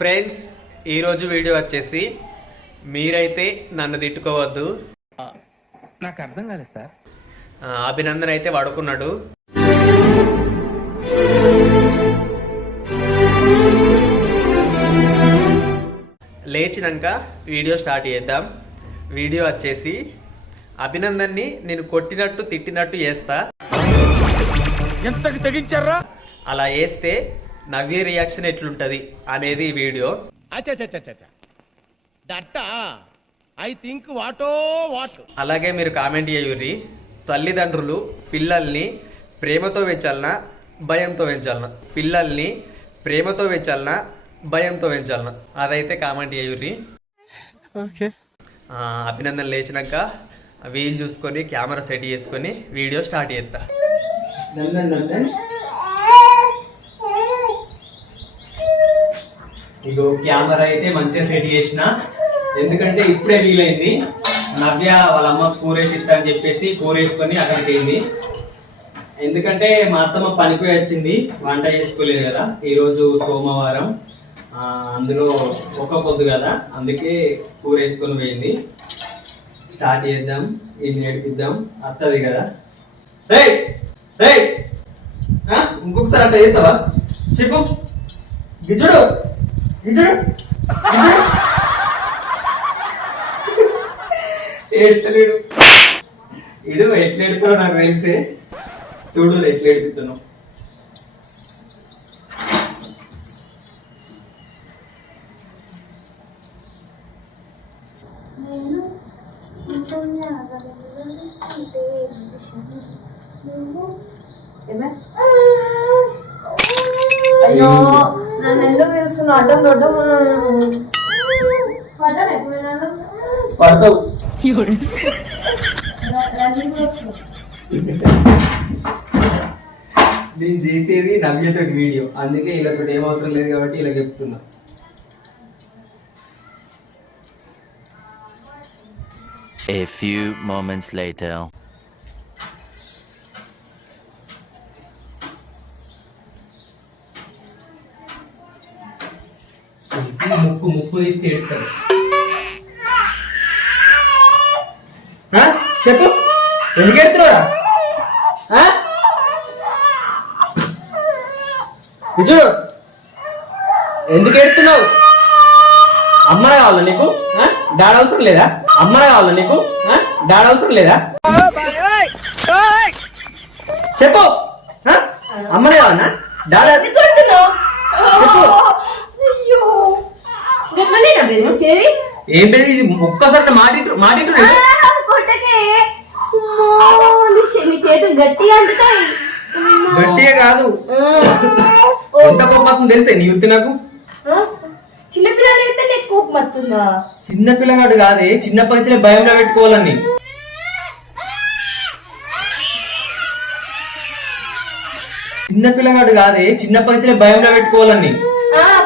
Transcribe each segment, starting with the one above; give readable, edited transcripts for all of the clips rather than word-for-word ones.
Friends ఈరోజు video వచ్చేసి మీరైతే నన్ను తిట్టుకోవద్దు. నాకు అర్థం కాలేదు సార్. అభినందన్ అయితే పడుకున్నాడు. లేచినాక వీడియో స్టార్ట్ చేద్దాం. వీడియో వచ్చేసి అభినందన్ని నేను కొట్టినట్టు తిట్టినట్టు చేస్తా. ఎంతకు తెగించారా? అలా వేస్తే నవ్వే రియాక్షన్ ఎట్లుంటది అనేది వీడియో. అలాగే మీరు కామెంట్ చేయుర్రి, తల్లిదండ్రులు పిల్లల్ని ప్రేమతో పెంచాలనా భయంతో పెంచాలనా, పిల్లల్ని ప్రేమతో పెంచాలనా భయంతో పెంచాలనా, అదైతే కామెంట్ చేయుర్రి. ఓకే. అభినందన్ లేచినాక వీలు చూసుకొని కెమెరా సెట్ చేసుకొని వీడియో స్టార్ట్ చేస్తా. ఇగో కెమెరా అయితే మంచిగా సెట్ చేసిన, ఎందుకంటే ఇప్పుడే వీలైంది. నవ్య వాళ్ళ అమ్మ కూరేసి ఇస్తా అని చెప్పేసి కూరేసుకొని అక్కడికి వెళ్ళింది. ఎందుకంటే మా అత్తమ్మ పనిపోయి వచ్చింది, వంట చేసుకోలేదు కదా. ఈరోజు సోమవారం, అందులో ఒక పొద్దు కదా, అందుకే కూరేసుకొని పోయింది. స్టార్ట్ చేద్దాం, ఇది నేర్పిద్దాం, అత్తది కదా. రే రే ఇంకొకసారి అట్లా చేస్తావా చెప్పు. గిజ్జుడు గిజ్జుడు ఏడుతలేడు. ఇడు ఎట్లా ఎడుతాడో నాకు తెలిసే. చూడు ఎట్లా ఎడుపుతాను. అయ్యో నన్ను ఎందుకు తీస్తున్నా? అడ్డం దొడ్డం పడతావు. నేను చేసేది నవ్యతో వీడియో, అందుకే ఇలా ఏం అవసరం లేదు కాబట్టి ఇలా చెప్తున్నా. A few moments later. ముక్కు తీస్తే ఎడతాడు. చెప్పు ఎందుకు ఎడుతున్నావురా? చూడు ఎందుకు ఎడుతున్నావు? అమ్మరా కావాలా నీకు? డాడ్ అవసరం లేదా? అమ్మరా కావాలా నీకు? డాడ్ అవసరం లేదా? చెప్పు. అమ్మనే కావాలన్నా? డాడ్ చెప్పు. ఏంటి ఒక్కసారి మాటిట్టు చేతులు గట్టిగా అంటుతాయి. గట్టిగా కాదు, ఎంత కోపం తెలిసే నీ వృత్తి నాకు. చిన్నపిల్లలు అయితే నీకు కోపం వస్తుందా? చిన్నపిల్లగాడు కాదే, చిన్నప్పటి నుంచి భయంలో పెట్టుకోవాలని. చిన్నపిల్లగాడు కాదే, చిన్నప్పటి నుంచి భయంలో పెట్టుకోవాలని.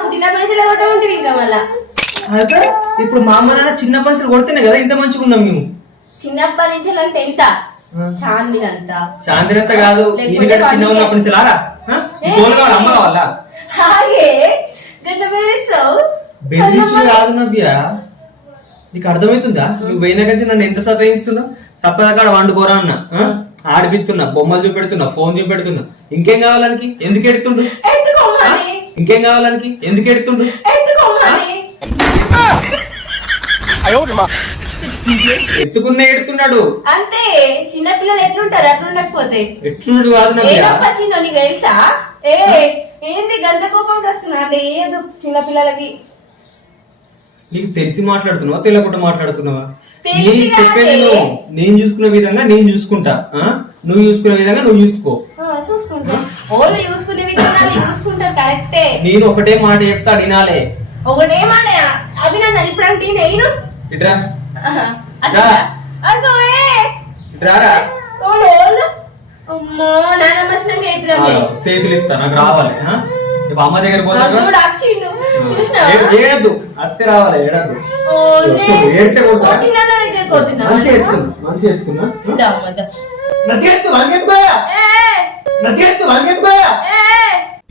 పుట్టిన పైసలు కొట్ట ఉంటుంది ఇంకా మళ్ళా. అదే ఇప్పుడు మా అమ్మ నాన్న చిన్న పైసలు కొడితేనే కదా ఇంత మంచిగా ఉన్నాం మేము. చిన్నప్పటి నుంచి అంటే ఎంత? చాందినంత. చాందినంత కాదు, దీనికంటే చిన్న ఉన్నప్పటి నుంచి లారా. గోలు కావాలి, అమ్మ కావాలా? అలాగే బెదిరించుడు కాదు నవ్య, నీకు అర్థమవుతుందా? నువ్వు పోయినా కంటే నన్ను ఎంత సతాయిస్తున్నావు. సప్పదాకాడ వండుకోరా అన్న, ఆడిపిస్తున్నా, బొమ్మలు చూపెడుతున్నా, ఫోన్ చూపెడుతున్నా. ఇంకేం కావాలనికి? ఎందుకు ఎడుతుండు? ఇంకేం కావాలనికి? ఎందుకు ఎడుతుండు? ఎత్తుకున్న ఎడుతున్నాడు అంతే. చిన్నపిల్లలు ఎట్లుంటారు? అట్లుండకపోతే ఎట్లున్నాడు కాదు వచ్చిందో నీకు తెలుసా? ఏంది గంత కోపంకి వస్తున్నా? లేదు చిన్నపిల్లలకి. నీకు తెలిసి మాట్లాడుతున్నావా తెలియకుండా మాట్లాడుతున్నావా? నీ చెప్పేది నేను చూసుకునే విధంగా నేను చూసుకుంటా, నువ్వు చూసుకునే విధంగా నువ్వు చూసుకో. చూసుకుంటా, ఓన్లీ చూసుకునే విధంగా చూసుకుంటా. కరెక్టే. నేను ఒకటే మాట చెప్తా, వినాలే. ఒకటే మాట. అభినందన్ ఇప్పుడు అంటే నేను ఇట్రా అమ్మో నానమ్మ చేతులు ఇస్తా, నాకు రావాలి. అమ్మ దగ్గర ఏడద్దు, అత్తే రావాలి. ఏడద్దు, ఏడితే మంచి ఎత్తుకున్నా.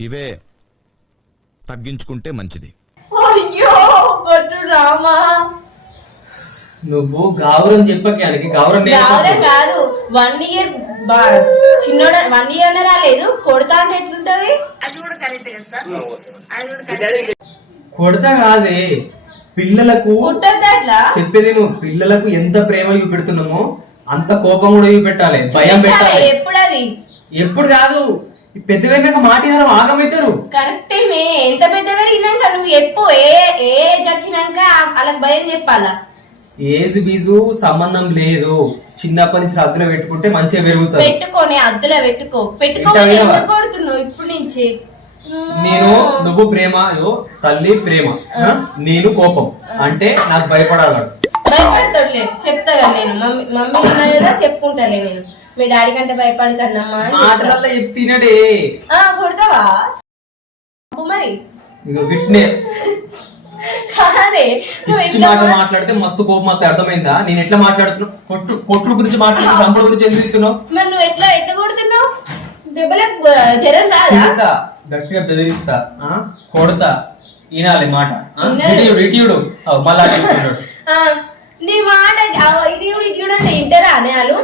ఇవే తగ్గించుకుంటే మంచిది. కొట్టు రామా. నువ్వు గౌరవం చెప్పకి గౌరవం గౌరవం కాదు 1 year చిన్నోడ 1 year అన్న రాలేదు కొడతా అంటే ఎట్లుంటది? కొడతా కాదే పిల్లలకు కొట్టద్దు అట్లా. చెప్పేది నువ్వు పిల్లలకు ఎంత ప్రేమ చూపెడుతున్నామో అంత కోపం కూడా చూపెట్టాలి, భయం పెట్టాలి. ఎప్పుడు అది ఎప్పుడు కాదు పెద్ద పెరిగినాక మాట ఆగమవుతారు. కరెక్టే. ఎంత పెద్ద పెరిగినాక నువ్వు ఎప్పుడు ఏ చచ్చినాక వాళ్ళకి భయం చెప్పాలా? ఏసు బీజు సంబంధం లేదు, చిన్నప్పటి నుంచి అద్దులో పెట్టుకుంటే మంచిగా పెరుగుతారు. పెట్టుకోని అద్దులో పెట్టుకో కొడుతున్నావు ఇప్పుడు నుంచి. నేను నువ్వు ప్రేమ తల్లి ప్రేమ, నేను కోపం అంటే నాకు భయపడాలి. భయపడతాడులే చెప్తా కదా నేను. మమ్మీ ఉన్నా కదా చెప్పుకుంటాలే నేను. మీ డాడీ కంటే భయపడకన్నామా మాటలల్లో తినడే కొడతావా మరి? విట్నే కాదే పిచ్చి మాట మాట్లాడితే మస్తు కోపం మాత్రం అర్థమైందా? నేను ఎట్లా మాట్లాడుతున్నా? కొట్టుడు గురించి మాట్లాడుతున్నా, సంపద గురించి ఎందుకు ఇస్తున్నావు? మరి నువ్వు ఎట్లా కొడుతున్నావు? దెబ్బలకు జ్వరం రాదా? గట్టిగా బెదిరిస్తా, కొడతా, వినాలి మాట. ఇటీయుడు మళ్ళా నీ మాట ఇటీయుడు అంటే ఇంటరా అనే వాళ్ళు?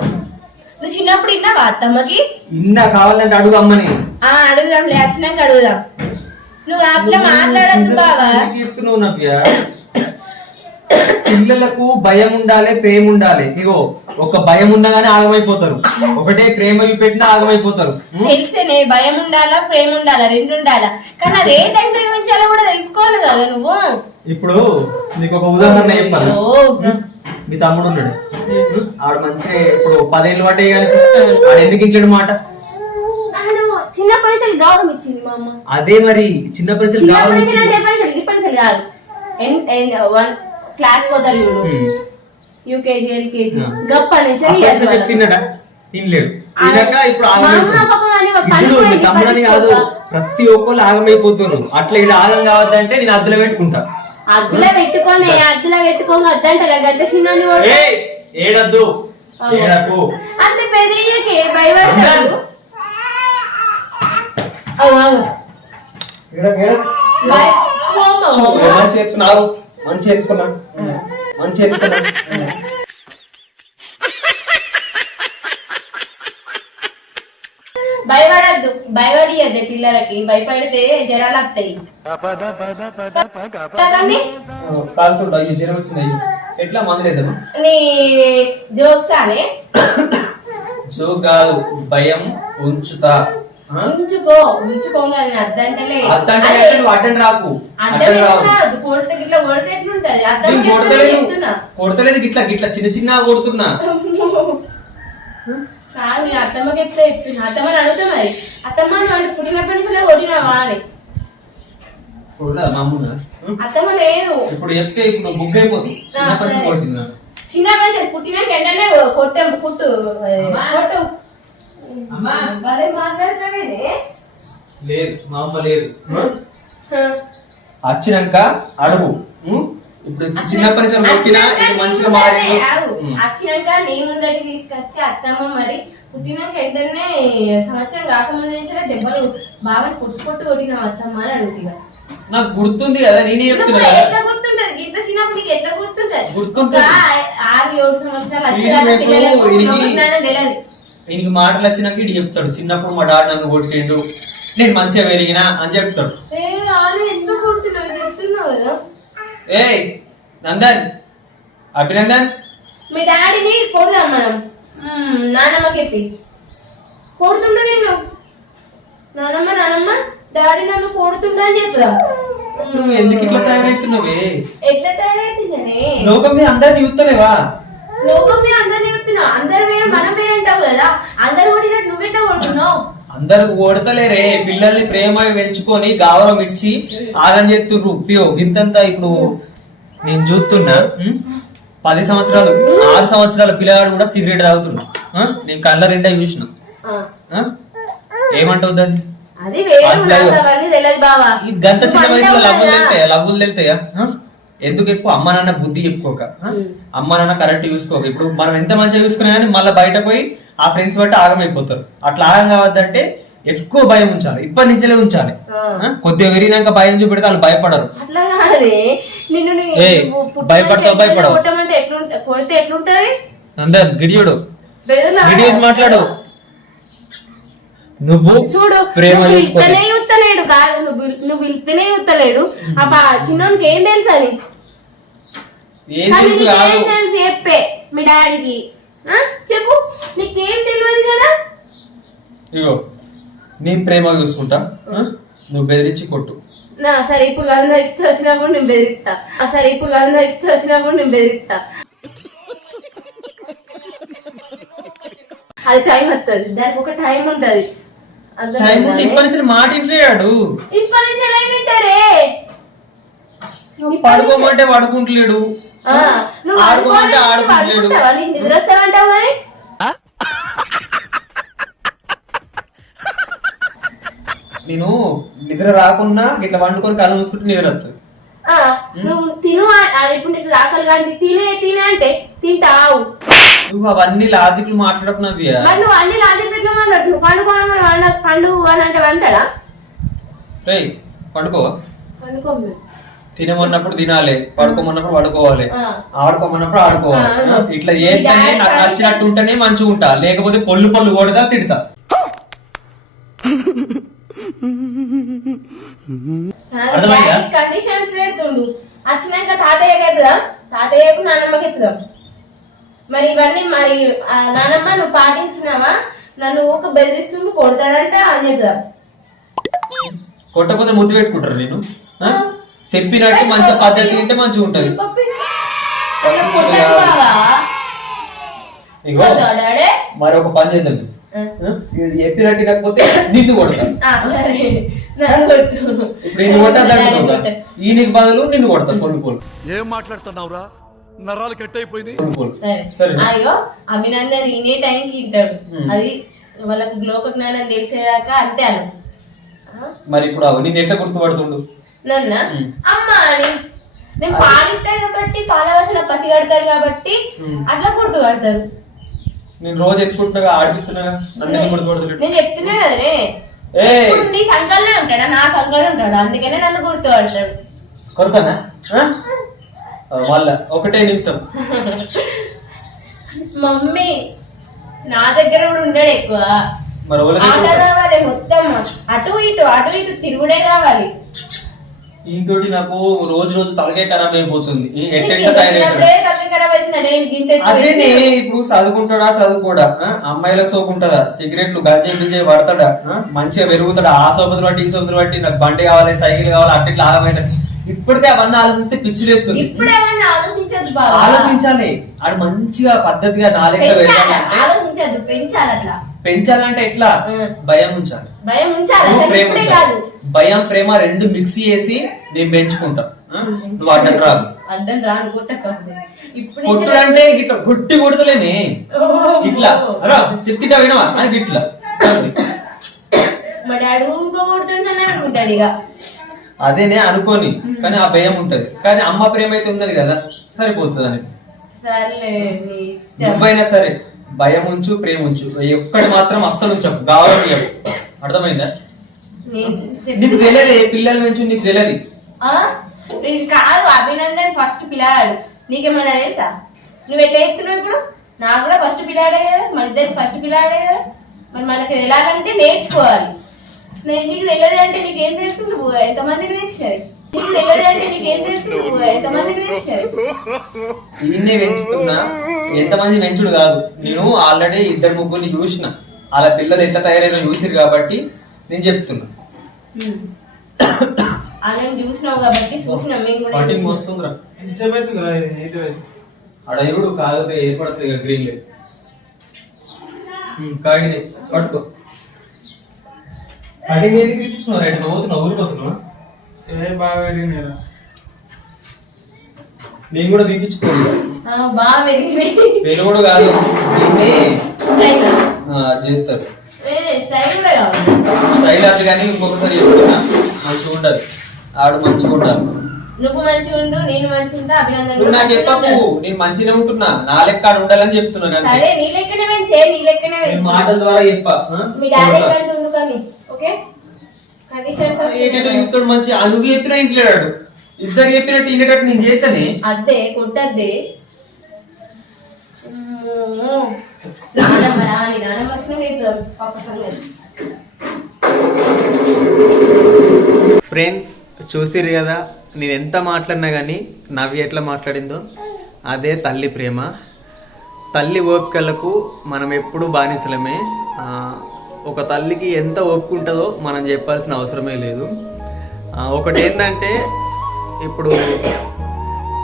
నువ్వు చిన్నప్పుడు విన్నావా అత్తమ్మకి? విన్నా, కావాలంటే అడుగు అమ్మని. అడుగుదాం లేచినాక అడుగుదాం. నువ్వు అట్లా మాట్లాడచ్చు బావా. పిల్లలకు భయం ఉండాలి, ప్రేమ ఉండాలి. ఇగో ఒక భయం ఉండగానే ఆగమైపోతారు, ఒకటే ప్రేమ పెట్టినా ఆగమైపోతారు. తెలిసేనే భయం ఉండాలా ప్రేమ ఉండాలా రెండు ఉండాలా, కానీ అది ఏ టైం ప్రేమించాలో కూడా తెలుసుకోవాలి కదా నువ్వు. ఇప్పుడు నీకు ఒక ఉదాహరణ చెప్పాను. మీ తమ్ముడు ఉన్నాడు, ఆడ మంచిగా ఇప్పుడు 10 ఏళ్ళు పట్టాయి కానీ ఆడు ఎందుకు ఇంట్లో మాట? చిన్న పైసలు గౌరవం ఇచ్చింది మా అమ్మ. అదే మరి చిన్న పైసలు గౌరవం కాదు. క్లాస్ పోతారు యూకేజీ ఎల్కేజీ గప్ప తిన్నాడా? తినలేడు. ఇప్పుడు తమ్ముడని కాదు, ప్రతి ఒక్కళ్ళు ఆగమైపోతున్నారు. అట్లా ఇది ఆగం కావద్దంటే నేను అద్దులో పెట్టుకుంటా. అద్దులో పెట్టుకోని వద్దంటారా? గంట చిన్న ఏడద్దు ఏడకు అంత పెద్దకి భయపడతారు. చేతుకున్నారు, మంచి ఎత్తుకున్నాడు, మంచి ఎత్తుకున్నాడు. భయపడద్దు, భయపడియద్దు పిల్లలకి. భయపడితే జ్వరాలు వస్తాయి. జ్వరం వచ్చినాయి ఎట్లా మందులేదమ్మా? నీ జోక్స్ అనే జోక్ కాదు, భయం ఉంచుతా. ఉంచుకోగానే అద్దంటలే అడ్డం రాకు. కొడితే గిట్లా కొడితే ఎట్లుంటది? కొడతలేదు, గిట్లా గిట్లా చిన్న చిన్న కొడుతున్నా. కాదు నేను అత్తమ్మకి ఎట్లా చెప్తున్నా. అత్తమ్మని అడుగుతా మరి. అత్తమ్మ పుట్టినప్పటి నుంచి కొట్టినావా అని. అత్తమ్మ లేదు ఇప్పుడు చెప్తే ఇప్పుడు బుక్ అయిపోతుంది. చిన్న పుట్టినాక వెంటనే కొట్టాం పుట్టు కొట్టు. లేదు మా అమ్మ లేదు. వచ్చినాక అడుగు. ఇప్పుడు చిన్నప్పటి నుంచి వచ్చినా మంచిగా మారి వచ్చినాక నీ ముందరికి తీసుకొచ్చి అత్తమ్మ మరి పుట్టినాక వెంటనే సంవత్సరం కాకముందు నుంచి దెబ్బలు బాగా పొట్టు కొట్టినావు అత్తమ్మ అని అడుగుతున్నా. నాకు గుర్తుంది కదా, నేనే చెప్తున్నా. ఎట్లా గుర్తుంటది? గీత చిన్నప్పుడు ఎట్లా గుర్తుంటది? 6-7 సంవత్సరాలు తెలియదు. ఈయనకి మాటలు వచ్చినాక ఇటు చెప్తాడు, చిన్నప్పుడు మా డాడీ నన్ను కొట్టిండు, నేను మంచిగా పెరిగినా అని చెప్తాడు. ఎందుకు కొడుతున్నావు చెప్తున్నావు కదా. ఏయ్ నందన్, అభినందన్, మీ డాడీని కొడదాం మనం. నానమ్మకి చెప్పి కొడుతుండే నేను. నానమ్మ డాడీ నన్ను కొడుతుండ అని చెప్తా. నువ్వు ఎందుకు ఇట్లా తయారవుతున్నావే? ఎట్లా తయారైతుందనే? లోకం మీద అందరిని చూస్తలేవా? లోకం మీద అందరిని చూస్తున్నా. అందరు వేరు మనం వేరంటావు కదా. అందరు కొట్టినట్టు నువ్వెట్లా కొడుతున్నావు? అందరు ఓడతలేరే. పిల్లల్ని ప్రేమ పెంచుకొని గౌరవం ఇచ్చి ఆగం చేస్తుర్రు. ఇంతంతా ఇప్పుడు నేను చూస్తున్నా 10 సంవత్సరాలు 6 సంవత్సరాల పిల్లగాడు కూడా సిగరెట్ తాగుతున్నా. నేను కళ్ళ రెండా చూసిన. ఏమంటావు దాన్ని? గంత చిన్న వయసులో లవ్వులు తెలుతాయా? ఎందుకు ఎక్కువ అమ్మ నాన్న బుద్ధి చెప్పుకోక, అమ్మ నాన్న కరెక్ట్ చూసుకోక. ఇప్పుడు మనం ఎంత మంచిగా చూసుకున్నా కానీ మళ్ళీ బయట పోయి ఆ ఫ్రెండ్స్ బట్టి ఆగమైపోతారు. అట్లా ఆగం కావద్దంటే ఎక్కువ భయం ఉంచాలి, ఇప్పటి నుంచే ఉంచాలి. కొద్దిగా విరిగినాక భయం చూపెడితే వాళ్ళు భయపడరు. అట్లా కాదే, నిన్ను ఏయ్, భయపడతావు, భయపడవు. కొట్టమంటే ఎట్లుంటా కొడితే ఎట్లుంటది అందరు గిడియుడు బెదిరినా? గిడియస్ మాట్లాడు. నువ్వు చూడు ప్రేమ నువ్వు చేసుకో. ఇస్తనే ఉత్తలేడు కాదు నువ్వు ఇస్తనే ఉత్తలేడు ఆ చిన్నోనికి ఏం తెలుసు అని ఏం తెలుసు కాదు. ఏం తెలుసు చెప్పే మీ డాడీకి చెప్పు నీకేం తెలియదు కదా. ఇగో నీ ప్రేమ చూసుకుంటా, నువ్వు బెదిరించి కొట్టు. సరే ఇప్పుడు అందరూ ఇష్టం వచ్చినప్పుడు నేను బెదిరిస్తా. సరే ఇప్పుడు అందరూ ఇష్టం వచ్చినప్పుడు నేను బెదిరిస్తా. అది టైం వస్తుంది, దానికి ఒక టైం ఉంటది. టైం ఉంటే ఇప్పటి నుంచి మాట ఇంట్లేడు. ఇప్పటి నుంచి ఎలా వింటారే? పడుకోమంటే పడుకుంటలేడు, ఆడుకోమంటే ఆడుకుంటలేడు. నీకు నిద్ర వస్తానంటావు కానీ నేను నిద్ర రాకున్నా ఇట్లా వండుకొని కళ్ళు మూసుకుంటే నిద్ర వస్తుంది. నువ్వు తిను ఇప్పుడు నీకు ఆకలి కానీ తినే అంటే తింటావు. నువ్వు అవన్నీ లాజిక్లు మాట్లాడుకున్నావియా. మరి నువ్వు అన్ని లాజిక్ ఎట్లా మాట్లాడుతున్నావు? పండుకోవాలని పండు అని అంటే అంటాడా? రేయ్ పండుకో. పండుకో తినమన్నప్పుడు తినాలి, పడుకోమన్నప్పుడు పడుకోవాలి, ఆడుకోమన్నప్పుడు ఆడుకోవాలి. ఇట్లా ఏంటనే నాకు నచ్చినట్టు ఉంటేనే మంచిగా ఉంటా, లేకపోతే పొల్లు పొల్లు కొడతా తిడతా. కండిషన్స్ పెడుతుండు. వచ్చినాక తాతయ్యకి ఎత్తుదాం, తాతయ్యకు నానమ్మకి ఎత్తుదాం. మరి ఇవన్నీ మరి నానమ్మ నువ్వు పాటించినావా? నన్ను ఊక బెదిరిస్తుండు కొడతాడంట అని చెప్దాం. కొట్టకపోతే ముద్దు పెట్టుకుంటారు. నేను చెప్పినట్టు మంచి పద్ధతి ఉంటే మంచిగా ఉంటది. ఇగో మరి ఒక పని చేద్దాం, చెప్పినట్టు కాకపోతే నిన్ను కొడతాను. ఇప్పుడు నిన్ను కొట్టా, ఈ నీకు బదులు నిన్ను కొడతాను. పొల్లు పొల్లు ఏం మాట్లాడుతున్నావురా? నరాలు కట్ అయిపోయింది. అయ్యో అభినందన్ ఈనే టైంకి తింటాడు. అది వాళ్ళకి లోక జ్ఞానం తెలిసేదాకా అంతే అను. మరి ఇప్పుడు నేను ఎట్లా గుర్తుపడుతుండు? నన్న అమ్మ అని నేను పాలిస్తాను కాబట్టి పాలవలసిన పసిగడతారు కాబట్టి అట్లా గుర్తుపడతారు. నేను రోజు ఎత్తుకుంటున్నా ఆడిపిస్తున్నాగా, నన్ను గుర్తుపడుతున్నాడు. నేను చెప్తున్నా కదనే, నీ సంకల్నే ఉంటాడా నా సంకల్ ఉంటాడు, అందుకనే నన్ను గుర్తుపడతాడు. కొడతానా వాళ్ళ? ఒకటే నిమిషం. మమ్మీ నా దగ్గర కూడా ఉండడు ఎక్కువ. మరి ఆట కావాలి మొత్తం, అటు ఇటు తిరుగుడే కావాలి. ఇంకోటి నాకు రోజు రోజు తలకే ఖరాబ్ అయిపోతుంది. అదే ఇప్పుడు చదువుకుంటాడా చదువుకోడా, అమ్మాయిల సోపు ఉంటదా, సిగరెట్లు గంజే గింజే పడతాడా, మంచిగా పెరుగుతాడా, ఆ సోపతులు బట్టి ఈ సోపతులు బట్టి నాకు బండి కావాలి సైకిల్ కావాలి అట్లా ఆగమైతాడు. ఇప్పటికే అవన్నీ ఆలోచిస్తే పిచ్చి లేస్తుంది. ఆలోచించాలి, ఆడు మంచిగా పద్ధతిగా నాలుగు పెంచాలంటే ఎట్లా? భయం ఉంచాలి, భయం ప్రేమ రెండు మిక్స్ చేసి నేను పెంచుకుంటా. నువ్వు అడ్డం రాదు. కొట్టుడంటే ఇట్లా కొట్టి కొడతలేనే, ఇట్లా చెప్తిగా వినవా అది ఇట్లా అదేనే అనుకోని, కానీ ఆ భయం ఉంటది. కానీ అమ్మ ప్రేమ అయితే ఉన్నది కదా, సరిపోతుంది అని. నువ్వైనా సరే భయం ఉంచు, ప్రేమ ఉంచు, ఒక్కటి మాత్రం అస్సలు ఉంచవు. కావాలి అర్థమైందా? నీకు తెలియదు పిల్లల నుంచి, నీకు తెలియదు కాదు. అభినందన్ ఫస్ట్ పిల్లాడు, నీకేమన్నా తెలుసా? నువ్వు ఎట్లా చెప్తున్నావు ఇప్పుడు? నాకు కూడా ఫస్ట్ పిల్లాడే కదా, మన ఇద్దరికి ఫస్ట్ పిల్లాడే కదా. మరి మనకి ఎలాగంటే నేర్చుకోవాలి. నీకు తెలియదు అంటే నీకేం తెలుసు? నువ్వు ఎంతమందికి నేర్చుకోవాలి? నీకు తెలియదు అంటే నీకేం తెలుసు? నువ్వు ఎంతమందికి నేర్చుకోవాలి? ఈయన్నే పెంచుతున్నా, ఎంతమంది పెంచుడు కాదు. నేను ఆల్రెడీ 2-3 చూసిన, అలా పిల్లలు ఎట్లా తయారైనా చూసిరు కాబట్టి నేను చెప్తున్నా. చూసినావు కాబట్టి చూసినాం మేము కూడా. వస్తుందిరా అడయుడు కాదు ఏర్పడుతుంది గ్రీన్ లైట్ కాగినే పట్టుకో. కటింగ్ ఏది తీపించుకున్నావు? రైట్ పోతున్నావు, ఊరిపోతున్నావా? బాగా నేను కూడా తీపించుకోండి. బాగా పెరుగుడు కాదు, దీన్ని చేస్తారు స్టైల్ అది. కానీ ఇంకొకసారి చెప్తున్నా, మంచిగా ఉండదు. ఆడు మంచిగా ఉండాలి. నువ్వు మంచిగా ఉండు, నేను మంచిగా ఉంటా. అభినందన్ నువ్వు నాకు చెప్పకు, నేను మంచిగా ఉంటున్నా, నా లెక్క ఆడు ఉండాలని చెప్తున్నా. సరే నీ లెక్కనే పెంచే, నీ లెక్కనే మాటల ద్వారా చెప్పా. మీ డాడీ ఉండు కానీ ఓకే. కండిషన్స్ చెప్తాడు మంచి, నువ్వు చెప్పినా ఇంట్లేడాడు. ఇద్దరు చెప్పినట్టు వినేటట్టు నేను చేస్తానే. అద్దే కొట్టద్దే. నానమ్మ రాని నానమ్మ వచ్చిన పాప సంగతి. ఫ్రెండ్స్ చూసిరు కదా, నేను ఎంత మాట్లాడినా కానీ నవ్య ఎట్లా మాట్లాడిందో అదే తల్లి ప్రేమ. తల్లి ఓపికలకు మనం ఎప్పుడూ బానిసలమే. ఒక తల్లికి ఎంత ఓపిక ఉంటుందో మనం చెప్పాల్సిన అవసరమే లేదు. ఒకటి ఏంటంటే ఇప్పుడు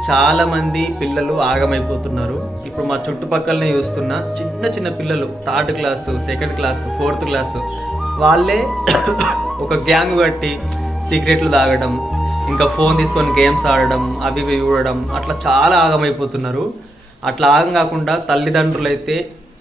చాలామంది పిల్లలు ఆగమైపోతున్నారు. ఇప్పుడు మా చుట్టుపక్కలనే చూస్తున్నా చిన్న చిన్న పిల్లలు 3rd class 2nd class 4th class వాళ్ళే ఒక గ్యాంగ్ కట్టి సీక్రెట్లు తాగడం, ఇంకా ఫోన్ తీసుకొని గేమ్స్ ఆడడం, అవి ఇవి చూడడం, అట్లా చాలా ఆగమైపోతున్నారు. అట్లా ఆగం కాకుండా తల్లిదండ్రులు అయితే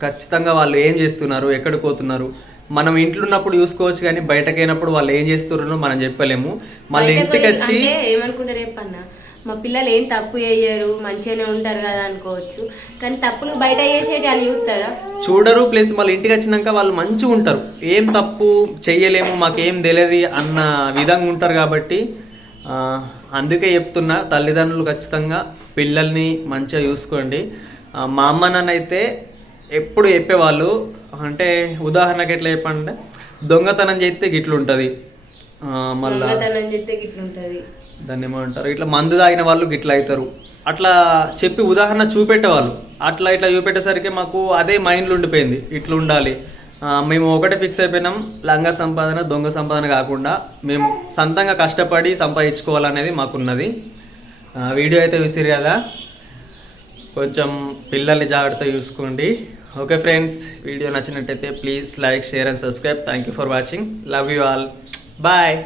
ఖచ్చితంగా వాళ్ళు ఏం చేస్తున్నారు, ఎక్కడికి పోతున్నారు మనం ఇంట్లో ఉన్నప్పుడు చూసుకోవచ్చు, కానీ బయటకైనప్పుడు వాళ్ళు ఏం చేస్తున్నారో మనం చెప్పలేము. మళ్ళీ ఇంటికి వచ్చి ఏమనుకుంటారు రేపన్నా, మా పిల్లలు ఏం తప్పు చేయరు మంచిగానే ఉంటారు కదా అనుకోవచ్చు, కానీ తప్పులు బయట చేసేటి అని చూస్తారా? చూడరు. ప్లస్ మళ్ళీ ఇంటికి వచ్చినాక వాళ్ళు మంచిగా ఉంటారు, ఏం తప్పు చెయ్యలేము మాకేం తెలియదు అన్న విధంగా ఉంటారు. కాబట్టి అందుకే చెప్తున్నా, తల్లిదండ్రులు ఖచ్చితంగా పిల్లల్ని మంచిగా చూసుకోండి. మా అమ్మ నాన్న అయితే ఎప్పుడు చెప్పేవాళ్ళు, అంటే ఉదాహరణకి ఎట్లా చెప్పండి, దొంగతనం చేస్తే గిట్లుంటుంది, మళ్ళీ దాన్ని ఏమంటారు, ఇట్లా మందు తాగిన వాళ్ళు గిట్ల అవుతారు, అట్లా చెప్పి ఉదాహరణ చూపెట్టేవాళ్ళు. అట్లా ఇట్లా చూపెట్టేసరికి మాకు అదే మైండ్లో ఉండిపోయింది, ఇట్లా ఉండాలి. మేము ఒకటే ఫిక్స్ అయిపోయినాం, లంగా సంపాదన దొంగ సంపాదన కాకుండా మేము సొంతంగా కష్టపడి సంపాదించుకోవాలనేది మాకున్నది. వీడియో అయితే చూసిరు కదా, కొంచెం పిల్లల్ని జాగ్రత్తగా చూసుకోండి. ఓకే ఫ్రెండ్స్, వీడియో నచ్చినట్టయితే please like, share and subscribe. Thank you for watching. Love you all. Bye.